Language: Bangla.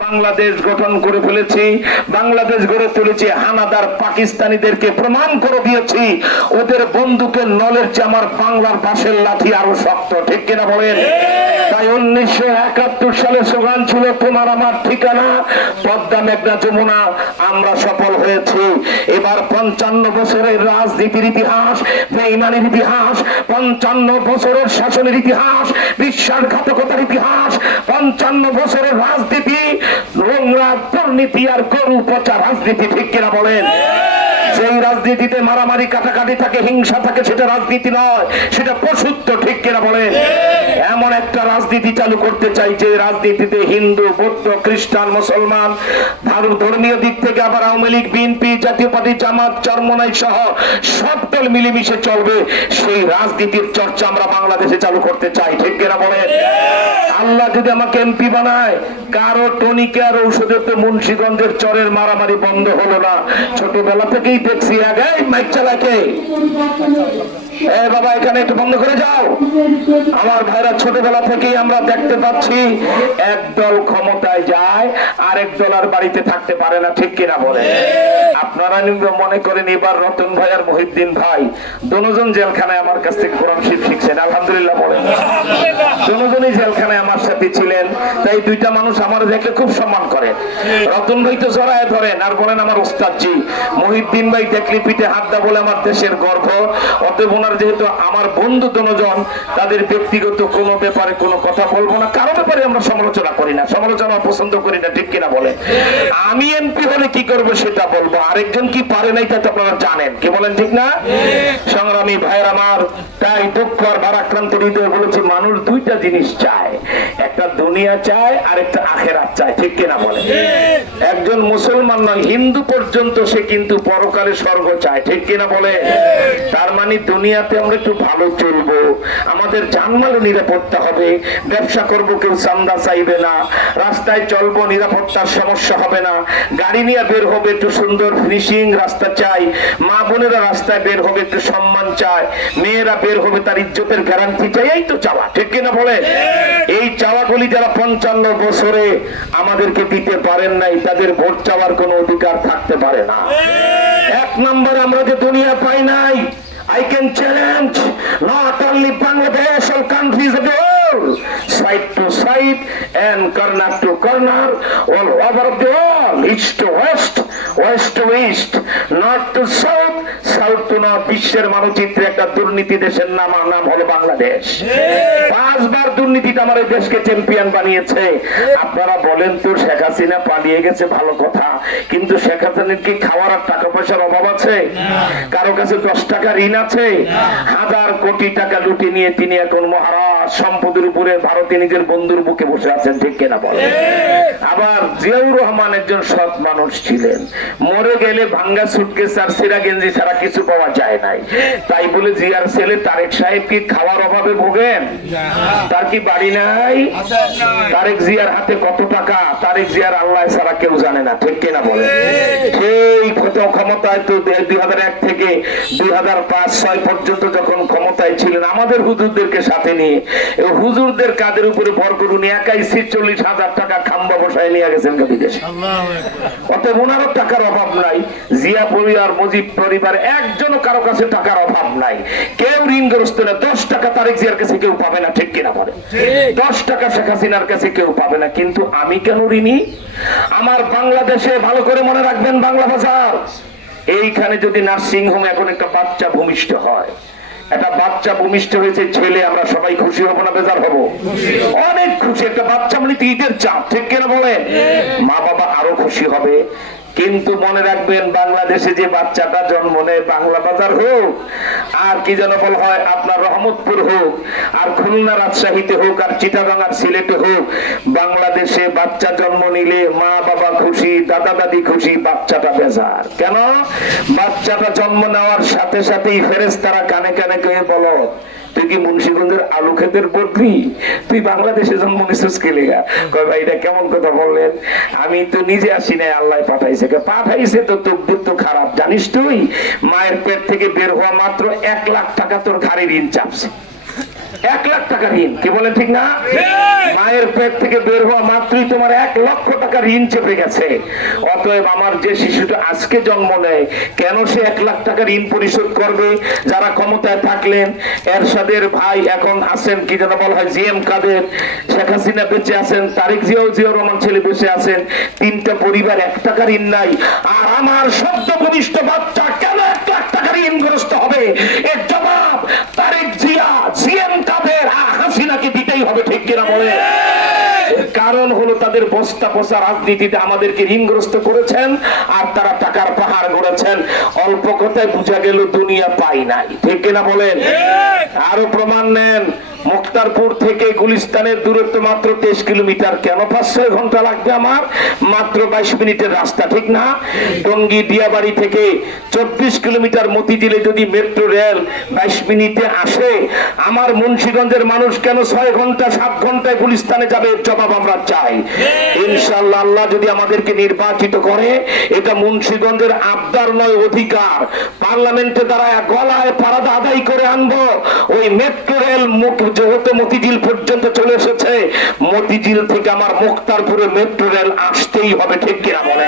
বাংলাদেশ গঠন করে ফেলেছি, বাংলাদেশ গড়ে তুলেছি, হানাদার পাকিস্তানিদেরকে প্রমাণ করে দিয়েছি। ওদের বন্দুকের নলের চেয়ে আমার বাংলার পাশের লাঠি আরও শক্ত, ঠিক কিনা বলেন? উনিশশো একাত্তর সালে স্লোগান ছিল, তোমার আমার ঠিকানা। পদ্মা মেঘনা যমুনা, আমরা সফল হয়েছি। এবার পঞ্চান্ন বছরের রাজনীতির ইতিহাস, বেইমানির ইতিহাস, পঞ্চান্ন বছরের শাসনের ইতিহাস, বিশ্বাসঘাতকতার ইতিহাস, পঞ্চান্ন বছরের রাজনীতি, নোংরা দুর্নীতি আর গরু পচা রাজনীতি, ঠিক কিনা বলেন? সেই রাজনীতিতে মারামারি কাটাকাটি থাকে, হিংসা থাকে, সেটা রাজনীতি নয়, সেটা পশুত্ব ঠিক কিনা বলেন? এমন একটা রাজনীতি চালু করতে চাই, যে রাজনীতিতে হিন্দু, বৌদ্ধ, খ্রিস্টান, মুসলমান ধর্ম- ধর্মীয় দিক থেকে আবার আওয়ামী লীগ, বিএনপি, জাতীয় পার্টি, জামাত, চরমনাই সহ সব দল মিলেমিশে চলবে, সেই রাজনীতির চর্চা আমরা বাংলাদেশে চালু করতে চাই, ঠিক কিনা বলে আল্লাহ যদি আমাকে এমপি বানায়, কারও টনিকে আর ঔষধে তো মুন্সিগঞ্জের চরের মারামারি বন্ধ হলো না। ছোটবেলা থেকেই দেখছি আগে মাইক চালাকে। বাবা, এখানে একটু বন্ধ করে যাও। আমার ভাইরা ছোটবেলা থেকেই আমরা দেখতে পাচ্ছি, এক দল ক্ষমতায় যায়, আরেক দল আর বাড়িতে থাকতে পারে না, ঠিক কিনা বলে? আপনারা মনে করেন এবার রতন ভাই আর মহিউদ্দিন ভাই দুজন জেলখানায় আমার কাছ থেকে কোরআন শরীফ শিখছেন, আলহামদুলিল্লাহ বলেন। দুজনই জেলখানায় আমার সাথে ছিলেন, তাই দুইটা মানুষ আমার দেখলে খুব সম্মান করে। রতন ভাই তো জড়ায় ধরেন, আর বলেন আমার উস্তাদজি, মহিউদ্দিন ভাই দেখলি পিঠে হাত দা বলে আমার দেশের গর্ব, অতএব ওনার যেহেতু আমার বন্ধু দুজন, তাদের ব্যক্তিগত কোনো ব্যাপারে কোনো কথা বলব না, কারও ব্যাপারে আমরা সমালোচনা করি না, সমালোচনা পছন্দ করি না, ঠিক কিনা বলে আমি এমপি হলে কি করব সেটা বলব, আরেকজন কি পারে নাই তা আপনারা জানেন, কি বলেন ঠিক না? সংগ্রামী ভাইয়ের আমার তাই দুঃখ আর ভারাক্রান্ত হৃদয় বলেছে, মানুষ দুইটা জিনিস চায়, একটা দুনিয়া চায় আর একটা আখেরাত চায়, ঠিক কিনা বলে একজন মুসলমান নয় হিন্দু পর্যন্ত সে কিন্তু পরকালে স্বর্গ চায়, ঠিক কিনা বলে তার মানে দুনিয়াতে আমরা একটু ভালো চলবো। আমাদের জানমালও নিরাপত্তা হবে। ব্যবসা করব কেউ চান্দা চাইবে না। রাস্তায় চলবো, নিরাপত্তার সমস্যা হবে না। গাড়ি নিয়ে বের হবে, একটু সুন্দর ফিনিশিং রাস্তা চাই। মা বোনেরা রাস্তায় বের হবে, একটু সম্মান চায় মেয়েরা বের হবে, তার ইজ্জতের গ্যারান্টি চাই। এই তো চাওয়া, ঠিক কিনা বলে এই চাওয়াগুলি যারা পঞ্চান্ন বছরে আমাদেরকে দিতে পারেন নাই, তাদের ভোট চাওয়ার কোনো অধিকার থাকতে পারে না। এক নম্বর, আমরা যে দুনিয়া পাই নাই I can challenge not only Bangladesh or countries of world, side to side and corner to corner, all over the world, east to west, west to east, north to south, south to north, বিশ্বের মানচিত্রে একটা দুর্নীতি দেশের নাম নাম হলো বাংলাদেশ। পাঁচবার দুর্নীতিটা এই দেশকে চ্যাম্পিয়ন বানিয়েছে। আপনারা বলেন তো শেখ হাসিনা পালিয়ে গেছে ভালো কথা। কিন্তু শেখ হাসিনার কি খাওয়ার আর টাকা পয়সার অভাব আছে? কারও কাছে দশ টাকা ঋণ আছে? হাজার কোটি টাকা লুটে নিয়ে তিনি এখন মহারাজ। সম্পদের উপরে ভারতে নিজের বন্ধুর বুকে বসে আছেন ঠিক কিনা বলে আবার জিয়াউর রহমান একজন সৎ মানুষ ছিলেন। মরে গেলে ভাঙ্গা সুটকেস আর সিরা গেঞ্জি ছাড়া কিছু পাওয়া যায় নাই। তাই বলে জিয়ার ছেলে তারেক সাহেব কি খাওয়ার অভাবে ভোগেন? তার কি বাড়ি নাই? তারেক জিয়ার হাতে কত টাকা? তারেক জিয়ার আল্লাহ ছাড়া কেউ জানে না ঠিক কিনা বলে সেই প্রথম ক্ষমতায় তো দুই হাজার এক থেকে দুই হাজার পাঁচ ছয় পর্যন্ত যখন ক্ষমতায় ছিলেন আমাদের হুজুরদেরকে সাথে নিয়ে হুজুরদের কাদের উপরে ভর করে উনি একাই ছিচল্লিশ হাজার টাকা খাম্বা বসায় নিয়ে গেছেন বিদেশে। অতএব ওনারও টাকার অভাব নাই জিয়া পরিবার মুজিব পরিবার একজনও কারও কাছে টাকার অভাব নাই। কেউ ঋণগ্রস্ত না দশ টাকা তারেক জিয়ার কাছে কেউ পাবে না ঠিক কিনা বলে দশ টাকা শেখ হাসিনার কাছে কেউ পাবে না কিন্তু আমি কেন ঋণী? আমার বাংলাদেশে ভালো করে মনে রাখবেন বাংলা ভাষা। এইখানে যদি নার্সিং হোম এখন একটা বাচ্চা ভূমিষ্ঠ হয় একটা বাচ্চা ভূমিষ্ঠ হয়েছে ছেলে আমরা সবাই খুশি হব না বেজার হব? অনেক খুশি একটা বাচ্চা মানে ঈদের চাপ ঠিক কেনা বলেন? মা বাবা আরও খুশি হবে কিন্তু মনে রাখবেন, বাংলাদেশে যে বাচ্চাটা জন্ম নেয় বাংলা বাজার হোক, আর কি যেন বল হয়, আপনার রহমতপুর হোক, আর খুলনা রাজশাহীতে হোক, আর চিটাগাঙ্গার সিলেটে হোক, বাংলাদেশে বাচ্চা জন্ম নিলে মা বাবা খুশি, দাদা দাদি খুশি, বাচ্চাটা বেজার। কেন? বাচ্চাটা জন্ম নেওয়ার সাথে সাথেই ফেরেস তারা কানে কানে কয়ে বলো তুই কি মুন্সিগঞ্জের আলু খেতের বদলি? তুই বাংলাদেশে জন্ম নিছিস কে কয় ভাই, এটা কেমন কথা বললেন? আমি তো নিজে আসি নাই, আল্লাহ পাঠাইছে। পাঠাইছে তো তোর তো খারাপ, জানিস তুই? মায়ের পেট থেকে বের হওয়া মাত্র এক লাখ টাকা তোর ঘাড়ে ঋণ চাপছে। এক লাখ টাকা ঋণ। কি বলেন ঠিক না? মায়ের পেট থেকে বের হওয়া মাত্রই তোমার এক লক্ষ টাকা ঋণ চেপে গেছে। অতএব আমার যে শিশুটা আজকে জন্ম নেয় কেন সে এক লাখ টাকা ঋণ পরিশোধ করবে? যারা ক্ষমতায় থাকলেন এরশাদের ভাই এখন আছেন কি যেন বলা হয় জি এম কাদের শেখ হাসিনা বেঁচে আছেন তারিক জিয়াও জিয়াউর রহমান ছেলে বসে আছেন তিনটা পরিবার এক টাকা ঋণ নাই। আর আমার শব্দ ভূমিষ্ঠ বস্তা পোষা রাজনীতিতে আমাদেরকে ঋণগ্রস্ত করেছেন আর তারা টাকার পাহাড় গড়েছেন। অল্প কথায় বুঝা গেল দুনিয়া পাই নাই। ঠিক কিনা বলেন? আরও প্রমাণ নেন। মুক্তারপুর থেকে গুলিস্তানের দূরত্ব মাত্র তেইশ কিলোমিটার। কেন পাঁচ ছয় ঘণ্টা লাগবে আমার? মাত্র বাইশ মিনিটের রাস্তা, ঠিক না? টঙ্গী দিয়াবাড়ি থেকে চব্বিশ কিলোমিটার মতিঝিলে যদি মেট্রো রেল বাইশ মিনিটে আসে, আমার মুন্সিগঞ্জের মানুষ কেন ছয় ঘণ্টা, সাত ঘন্টায় গুলিস্তানে যাবে? জবাব আমরা চাই। ইনশাল্লাহ আল্লাহ যদি আমাদেরকে নির্বাচিত করে, এটা মুন্সিগঞ্জের আবদার নয়, অধিকার। পার্লামেন্টে দাঁড়ায় গলায় পারাদা আদায় করে আনব, ওই মেট্রো রেল মুখ যেহেতু মতিঝিল পর্যন্ত চলে এসেছে, মতিঝিল থেকে আমার মুক্তারপুরে মেট্রো রেল আসতেই হবে, ঠিক কিনা বলে